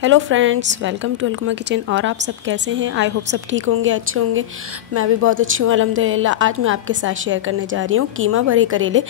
Hello friends, welcome to अलकुमा kitchen. और आप सब कैसे हैं? आई होप सब ठीक होंगे, अच्छे होंगे। मैं भी बहुत अच्छी हूँ अल्हम्दुलिल्लाह। आज मैं आपके साथ शेयर करने जा रही हूँ कीमा भरे करेले।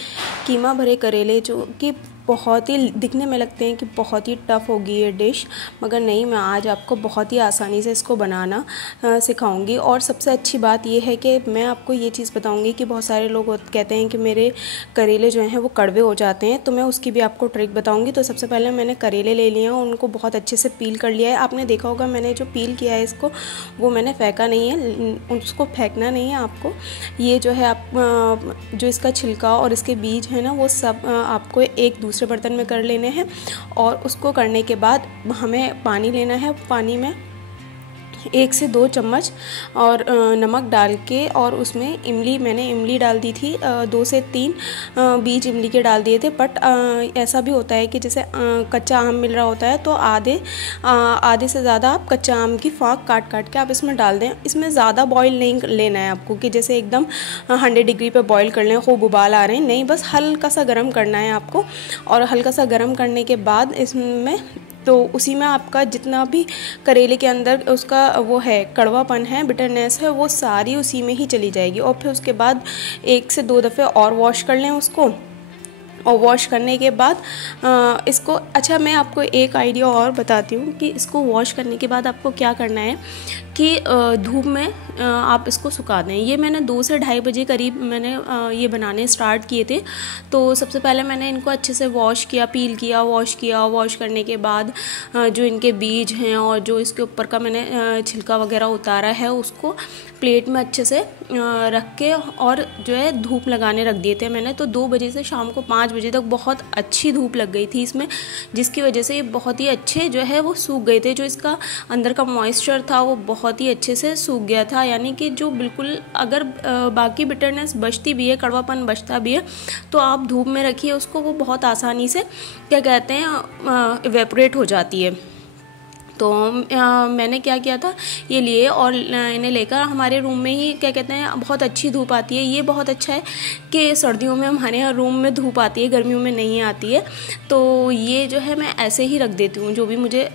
कीमा भरे करेले जो कि बहुत ही दिखने में लगते हैं कि बहुत ही टफ़ होगी ये डिश, मगर नहीं, मैं आज आपको बहुत ही आसानी से इसको बनाना सिखाऊंगी। और सबसे अच्छी बात ये है कि मैं आपको ये चीज़ बताऊंगी कि बहुत सारे लोग कहते हैं कि मेरे करेले जो हैं वो कड़वे हो जाते हैं, तो मैं उसकी भी आपको ट्रिक बताऊंगी। तो सबसे पहले मैंने करेले ले लिए हैं, उनको बहुत अच्छे से पील कर लिया है। आपने देखा होगा मैंने जो पील किया है इसको, वो मैंने फेंका नहीं है, उसको फेंकना नहीं है आपको। ये जो है आप जो इसका छिलका और इसके बीज है ना, वो सब आपको एक दूसरे बर्तन में कर लेने हैं। और उसको करने के बाद हमें पानी लेना है। पानी में 1 से 2 चम्मच और नमक डाल के, और उसमें मैंने इमली डाल दी थी। 2 से 3 बीज इमली के डाल दिए थे। बट ऐसा भी होता है कि जैसे कच्चा आम मिल रहा होता है, तो आधे से ज़्यादा आप कच्चा आम की फाँक काट के आप इसमें डाल दें। इसमें ज़्यादा बॉईल नहीं लेना है आपको कि जैसे एकदम 100 डिग्री पे बॉईल कर लें, खूब उबाल आ रहे हैं, नहीं, बस हल्का सा गर्म करना है आपको। और हल्का सा गर्म करने के बाद इसमें तो उसी में आपका जितना भी करेले के अंदर उसका वो है कड़वापन है, बिटरनेस है, वो सारी उसी में ही चली जाएगी। और फिर उसके बाद 1 से 2 दफ़े और वॉश कर लें उसको। और वॉश करने के बाद इसको, अच्छा मैं आपको एक आइडिया और बताती हूँ कि इसको वॉश करने के बाद आपको क्या करना है कि धूप में आप इसको सुखा दें। ये मैंने 2 से ढाई बजे करीब मैंने ये बनाने स्टार्ट किए थे। तो सबसे पहले मैंने इनको अच्छे से वॉश किया, पील किया, वॉश करने के बाद जो इनके बीज हैं और जो इसके ऊपर का मैंने छिलका वगैरह उतारा है, उसको प्लेट में अच्छे से रख के और जो है धूप लगाने रख दिए थे मैंने। तो 2 बजे से शाम को 5 बजे तक बहुत अच्छी धूप लग गई थी इसमें, जिसकी वजह से ये बहुत ही अच्छे जो है वो सूख गए थे। जो इसका अंदर का मॉइस्चर था वो बहुत ही अच्छे से सूख गया था, यानी कि जो बिल्कुल, अगर बाकी बिटरनेस बचती भी है, कड़वापन बचता भी है, तो आप धूप में रखिए उसको, वो बहुत आसानी से क्या कहते हैं इवेपोरेट हो जाती है। तो मैंने क्या किया था, ये लिए और इन्हें लेकर हमारे रूम में ही क्या कहते हैं बहुत अच्छी धूप आती है। ये बहुत अच्छा है कि सर्दियों में हमारे यहाँ रूम में धूप आती है, गर्मियों में नहीं आती है। तो ये जो है मैं ऐसे ही रख देती हूँ, जो भी मुझे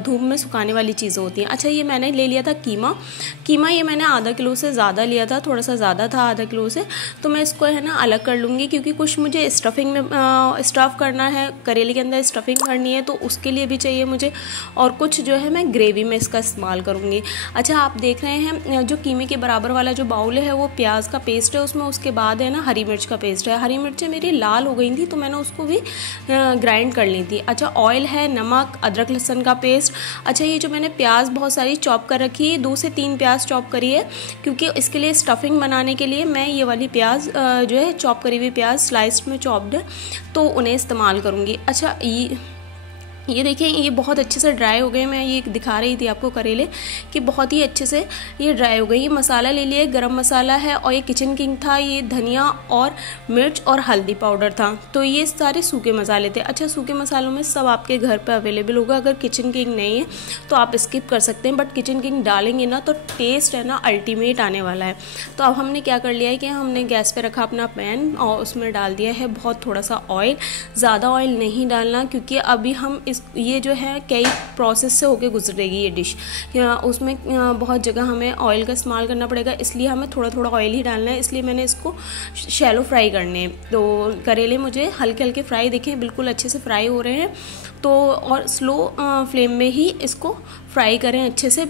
धूप में सुखाने वाली चीज़ें होती हैं। अच्छा, ये मैंने ले लिया था कीमा ये मैंने आधा किलो से ज़्यादा लिया था, थोड़ा सा ज़्यादा था आधा किलो से। तो मैं इसको है ना अलग कर लूँगी, क्योंकि कुछ मुझे स्टफिंग में स्टफ़ करना है, करेले के अंदर स्टफिंग करनी है, तो उसके लिए भी चाहिए मुझे। और कुछ जो है मैं ग्रेवी में इसका इस्तेमाल करूँगी। अच्छा, आप देख रहे हैं जो कीमे के बराबर वाला जो बाउल है वो प्याज का पेस्ट है उसमें, उसके बाद है ना हरी मिर्च का पेस्ट है। हरी मिर्चें मेरी लाल हो गई थी, तो मैंने उसको भी ग्राइंड कर ली थी। अच्छा, ऑयल है, नमक, अदरक लहसुन का पेस्ट। अच्छा, ये जो मैंने प्याज बहुत सारी चॉप कर रखी है, 2 से 3 प्याज चॉप करी है, क्योंकि इसके लिए स्टफिंग बनाने के लिए मैं ये वाली प्याज जो है चॉप करी हुई प्याज स्लाइस्ड में चॉप्ड है, तो उन्हें इस्तेमाल करूँगी। अच्छा, ये देखिए, ये बहुत अच्छे से ड्राई हो गए। मैं ये दिखा रही थी आपको करेले कि बहुत ही अच्छे से ये ड्राई हो गई। ये मसाला ले लिया, गरम मसाला है, और ये किचन किंग था, ये धनिया और मिर्च और हल्दी पाउडर था। तो ये सारे सूखे मसाले थे। अच्छा, सूखे मसालों में सब आपके घर पे अवेलेबल होगा। अगर किचन किंग नहीं है तो आप स्किप कर सकते हैं, बट किचन किंग डालेंगे ना तो टेस्ट है ना अल्टीमेट आने वाला है। तो अब हमने क्या कर लिया है कि हमने गैस पर रखा अपना पैन और उसमें डाल दिया है बहुत थोड़ा सा ऑयल। ज़्यादा ऑयल नहीं डालना, क्योंकि अभी हम ये जो है कई प्रोसेस से होके गुजरेगी ये डिश, उसमें बहुत जगह हमें ऑयल का इस्तेमाल करना पड़ेगा, इसलिए हमें थोड़ा थोड़ा ऑयल ही डालना है। इसलिए मैंने इसको शैलो फ्राई करने हैं। तो करेले मुझे हल्के हल्के फ्राई दिखे, बिल्कुल अच्छे से फ्राई हो रहे हैं। तो और स्लो फ्लेम में ही इसको फ्राई करें अच्छे से।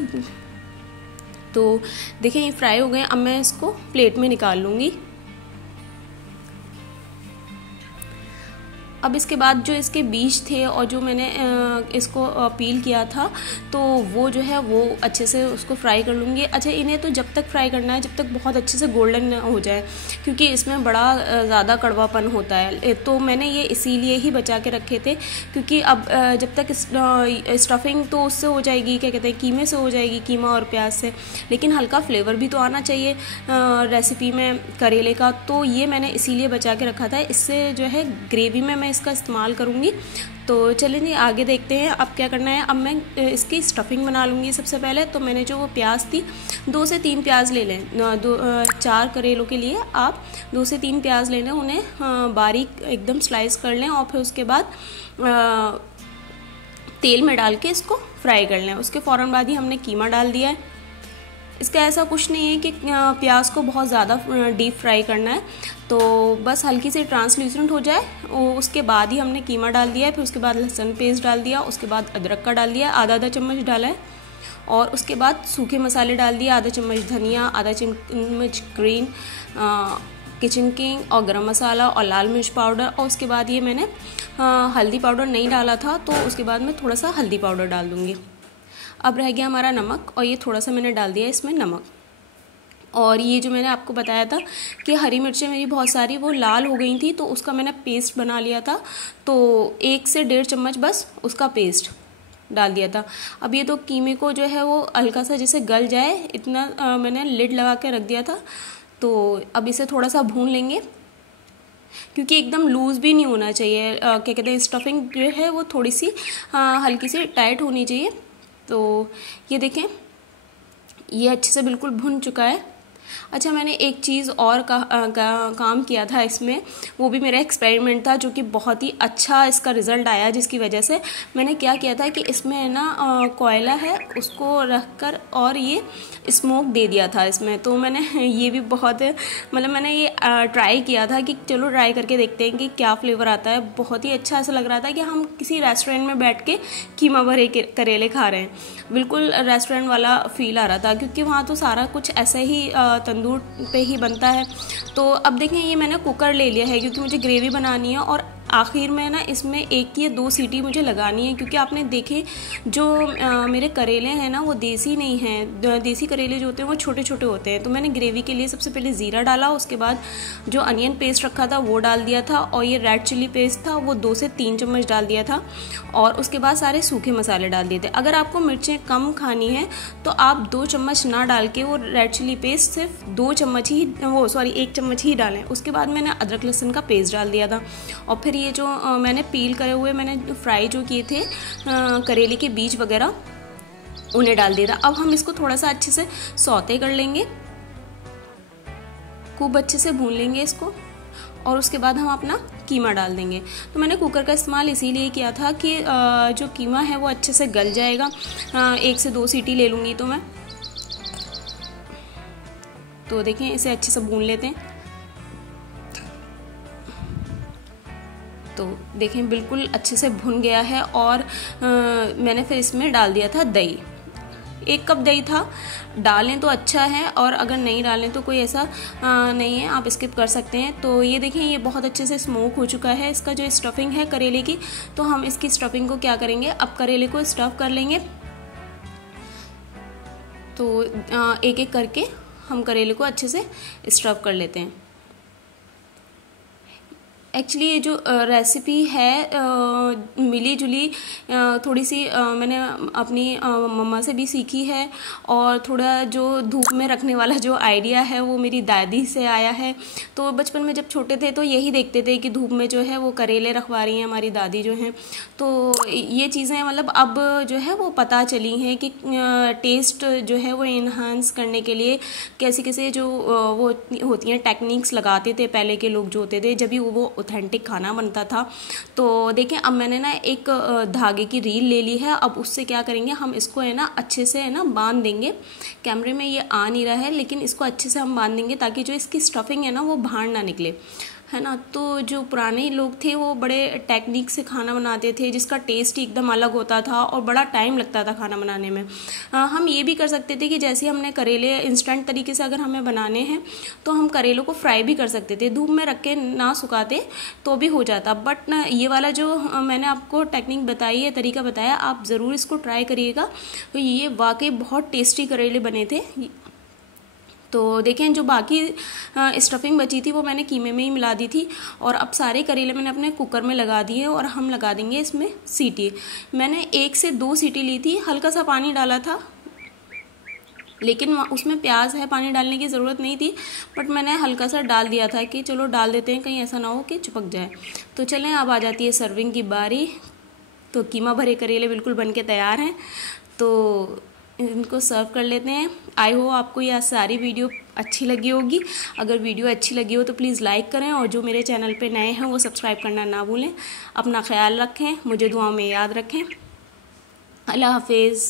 तो देखें, ये फ्राई हो गए। अब मैं इसको प्लेट में निकाल लूँगी। अब इसके बाद जो इसके बीज थे और जो मैंने इसको पील किया था, तो वो जो है वो अच्छे से उसको फ्राई कर लूँगी। अच्छा, इन्हें तो जब तक फ्राई करना है जब तक बहुत अच्छे से गोल्डन हो जाए, क्योंकि इसमें बड़ा ज़्यादा कड़वापन होता है। तो मैंने ये इसीलिए ही बचा के रखे थे, क्योंकि अब जब तक स्टफिंग तो उससे हो जाएगी, क्या कहते हैं, कीमे से हो जाएगी, कीमा और प्याज से, लेकिन हल्का फ्लेवर भी तो आना चाहिए रेसिपी में करेले का। तो ये मैंने इसीलिए बचा के रखा था। इससे जो है ग्रेवी में मैं इसका इस्तेमाल करूँगी। तो चलिए आगे देखते हैं अब क्या करना है। अब मैं इसकी स्टफिंग बना लूँगी। सबसे पहले तो मैंने जो वो प्याज थी, 2 से 3 प्याज ले लें। 4 करेलों के लिए आप 2 से 3 प्याज ले लें, उन्हें बारीक एकदम स्लाइस कर लें। और फिर उसके बाद तेल में डाल के इसको फ्राई कर लें। उसके फ़ौरन बाद ही हमने कीमा डाल दिया है। इसका ऐसा कुछ नहीं है कि प्याज को बहुत ज़्यादा डीप फ्राई करना है, तो बस हल्की सी ट्रांसल्यूसेंट हो जाए उसके बाद ही हमने कीमा डाल दिया है। फिर उसके बाद लहसुन पेस्ट डाल दिया, उसके बाद अदरक का डाल दिया, आधा चम्मच डाला है, और उसके बाद सूखे मसाले डाल दिए, आधा चम्मच धनिया, आधा चम्मच ग्रीन किचन किंग और गरम मसाला और लाल मिर्च पाउडर। और उसके बाद ये मैंने हल्दी पाउडर नहीं डाला था, तो उसके बाद मैं थोड़ा सा हल्दी पाउडर डाल दूँगी। अब रह गया हमारा नमक, और ये थोड़ा सा मैंने डाल दिया इसमें नमक। और ये जो मैंने आपको बताया था कि हरी मिर्चें मेरी बहुत सारी वो लाल हो गई थी, तो उसका मैंने पेस्ट बना लिया था, तो 1 से 1.5 चम्मच बस उसका पेस्ट डाल दिया था। अब ये तो कीमे को जो है वो हल्का सा जैसे गल जाए इतना मैंने लिड लगा के रख दिया था। तो अब इसे थोड़ा सा भून लेंगे, क्योंकि एकदम लूज़ भी नहीं होना चाहिए, क्या कहते हैं, स्टफिंग जो है वो थोड़ी सी हल्की सी टाइट होनी चाहिए। तो ये देखें, ये अच्छे से बिल्कुल भुन चुका है। अच्छा, मैंने एक चीज़ और काम किया था इसमें, वो भी मेरा एक्सपेरिमेंट था, जो कि बहुत ही अच्छा इसका रिज़ल्ट आया, जिसकी वजह से मैंने क्या किया था कि इसमें है ना कोयला है, उसको रख कर और ये स्मोक दे दिया था इसमें। तो मैंने ये भी बहुत मतलब मैंने ये ट्राई किया था कि चलो ट्राई करके देखते हैं कि क्या फ्लेवर आता है। बहुत ही अच्छा ऐसा लग रहा था कि हम किसी रेस्टोरेंट में बैठ के कीमा भरे करेले खा रहे हैं, बिल्कुल रेस्टोरेंट वाला फील आ रहा था, क्योंकि वहाँ तो सारा कुछ ऐसे ही तंदूर पे ही बनता है। तो अब देखें, ये मैंने कुकर ले लिया है क्योंकि मुझे ग्रेवी बनानी है, और आखिर में ना इसमें 1 या 2 सीटी मुझे लगानी है, क्योंकि आपने देखे जो मेरे करेले हैं ना वो देसी नहीं हैं। देसी करेले जो होते हैं वो छोटे छोटे होते हैं। तो मैंने ग्रेवी के लिए सबसे पहले ज़ीरा डाला, उसके बाद जो अनियन पेस्ट रखा था वो डाल दिया था, और ये रेड चिली पेस्ट था वो 2 से 3 चम्मच डाल दिया था, और उसके बाद सारे सूखे मसाले डाल दिए थे। अगर आपको मिर्चें कम खानी है तो आप 2 चम्मच ना डाल के वो रेड चिली पेस्ट सिर्फ 1 चम्मच ही डालें। उसके बाद मैंने अदरक लहसुन का पेस्ट डाल दिया था, और फिर ये जो मैंने पील करे हुए मैंने फ्राई जो किए थे करेले के बीज वगैरह, उन्हें डाल दिया था। अब हम इसको थोड़ा सा अच्छे से सौते कर लेंगे, खूब अच्छे से भून लेंगे इसको, और उसके बाद हम अपना कीमा डाल देंगे। तो मैंने कुकर का इस्तेमाल इसीलिए किया था कि जो कीमा है वो अच्छे से गल जाएगा। 1 से 2 सीटी ले लूँगी तो मैं। तो देखें, इसे अच्छे से भून लेते हैं। तो देखें, बिल्कुल अच्छे से भुन गया है, और मैंने फिर इसमें डाल दिया था दही। 1 कप दही था, डालें तो अच्छा है, और अगर नहीं डालें तो कोई ऐसा नहीं है, आप स्किप कर सकते हैं। तो ये देखें, ये बहुत अच्छे से स्मोक हो चुका है। इसका जो स्टफिंग है करेले की, तो हम इसकी स्टफिंग को क्या करेंगे, अब करेले को स्टफ़ कर लेंगे। तो एक एक करके हम करेले को अच्छे से स्टफ़ कर लेते हैं। एक्चुअली ये जो रेसिपी है मिली जुली थोड़ी सी मैंने अपनी मम्मा से भी सीखी है, और थोड़ा जो धूप में रखने वाला जो आइडिया है वो मेरी दादी से आया है। तो बचपन में जब छोटे थे तो यही देखते थे कि धूप में जो है वो करेले रखवा रही हैं हमारी दादी जो हैं। तो ये चीज़ें मतलब अब जो है वो पता चली हैं कि टेस्ट जो है वो इन्हांस करने के लिए कैसे कैसे जो वो होती हैं टेक्निक्स लगाते थे पहले के लोग जो होते थे, जब भी वो ऑथेंटिक खाना बनता था। तो देखें, अब मैंने ना एक धागे की रील ले ली है। अब उससे क्या करेंगे, हम इसको है ना अच्छे से है ना बांध देंगे। कैमरे में ये आ नहीं रहा है, लेकिन इसको अच्छे से हम बांध देंगे ताकि जो इसकी स्टफिंग है ना वो बाहर ना निकले, है ना। तो जो पुराने लोग थे वो बड़े टेक्निक से खाना बनाते थे, जिसका टेस्ट ही एकदम अलग होता था और बड़ा टाइम लगता था खाना बनाने में। हम ये भी कर सकते थे कि जैसे हमने करेले इंस्टेंट तरीके से अगर हमें बनाने हैं तो हम करेलों को फ्राई भी कर सकते थे, धूप में रख के ना सुखाते तो भी हो जाता। बट ना, ये वाला जो मैंने आपको टेक्निक बताई है, तरीका बताया, आप ज़रूर इसको ट्राई करिएगा। तो ये वाकई बहुत टेस्टी करेले बने थे। तो देखें, जो बाकी स्टफिंग बची थी वो मैंने कीमे में ही मिला दी थी, और अब सारे करेले मैंने अपने कुकर में लगा दिए और हम लगा देंगे इसमें सीटी। मैंने 1 से 2 सीटी ली थी, हल्का सा पानी डाला था, लेकिन उसमें प्याज है, पानी डालने की ज़रूरत नहीं थी, बट मैंने हल्का सा डाल दिया था कि चलो डाल देते हैं, कहीं ऐसा ना हो कि चिपक जाए। तो चलें, अब आ जाती है सर्विंग की बारी। तो कीमा भरे करेले बिल्कुल बन के तैयार हैं, तो इनको सर्व कर लेते हैं। आई होप आपको यह सारी वीडियो अच्छी लगी होगी। अगर वीडियो अच्छी लगी हो तो प्लीज़ लाइक करें, और जो मेरे चैनल पे नए हैं वो सब्सक्राइब करना ना भूलें। अपना ख्याल रखें, मुझे दुआओं में याद रखें। अल्लाह हाफिज़।